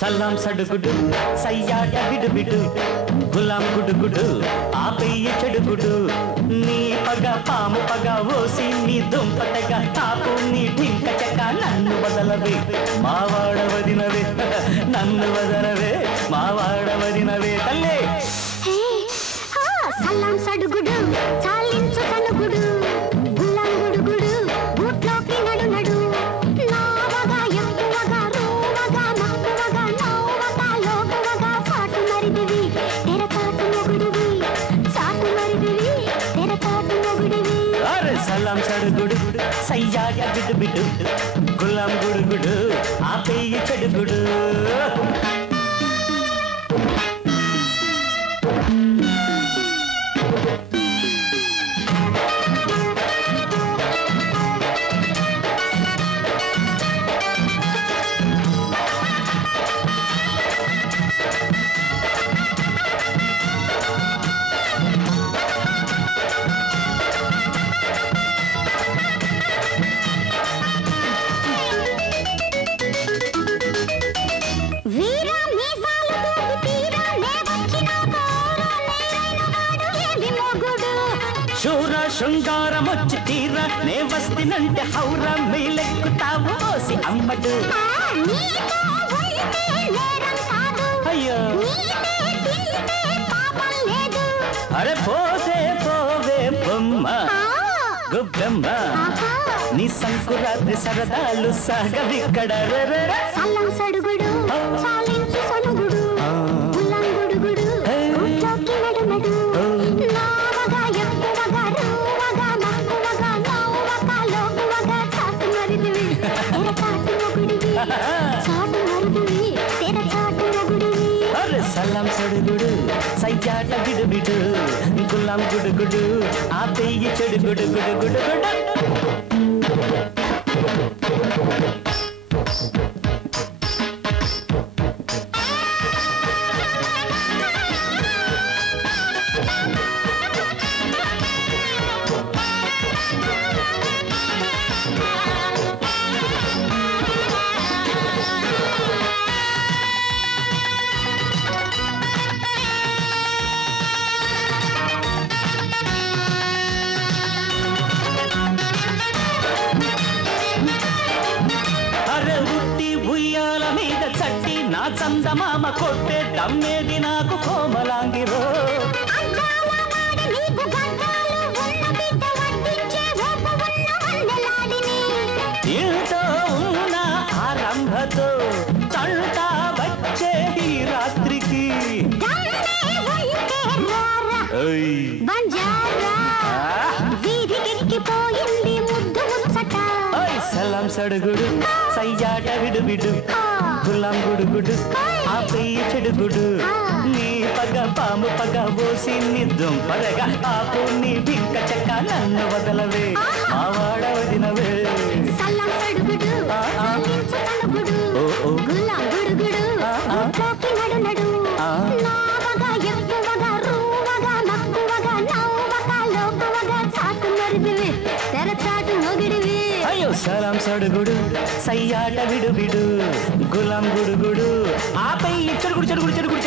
సల్లాం సడుగుడు సయ్యాట బిడుబిడు గులాం గుడుగుడు ఆపేయ పెయ్య చెడుగుడు. నీ పగ పాము పగ ఓసి నీ దుంపటగా తాపు నీ టింకటగా నన్ను వదలవే. మావాడవదినవే. నన్ను వదలవే మావాడవదినవే తల్లే. హే, ఆ, సల్లాం సడుగుడు చాలించు కనుగుడు గుల్లాం గుడుగుడు బూట్లోకి నడు నడు నావగా ఎక్కువగా రూవగా మక్కువగా నవ్వగా లోకువగా చాటు మరిదివి తెర చాటు మొగుడివి చాటు మరిదివి తెర చాటు మొగుడివి అరే సలాం సడుగుడు సయ్యాట బిడు బిడు గులాం గుడుగుడు ఆపెయ్య చెడుగుడు వీర తీర నే వస్తినంటే హౌర మీలెక్కుతావు ఓసి అమ్మడు. ఆ, నీతో ఉంటే నేరం కాదు. అయ్యో. అరే పోతే పోవే బొమ్మ గుబ్బెమ్మ. నీ సంకురాత్రి సరదాలు సాగవిక్కడ సడుగుడు మొగుడివి చాటు మరిదివి తెర చాటు మొగుడివి అరే సలాం సడుగుడు సయ్యాట బిడు బిడు గులాం గుడుగుడు చందమామ కొట్టే దమ్మేది నాకు కోమలాంగిరో. గంధాలు ఉన్న ఆరంభతో తంట వచ్చే ఈ రాత్రికి సలాం సడుగుడు సయ్యాట విడు విడు. గులాం గుడుగుడు ఆ పెయ్యి చెడుగుడు. నీ పగ పాము పగ పోసి నీ దుంపదగా ఆపు నీ భింక చెక్క నన్ను వదలవే. సలాం సడుగుడు సయ్యాట విడు విడు గులాం గుడుగుడు. ఆపై పెయ్యి చెడుగుడు చెడుగుడు చెడుగుడు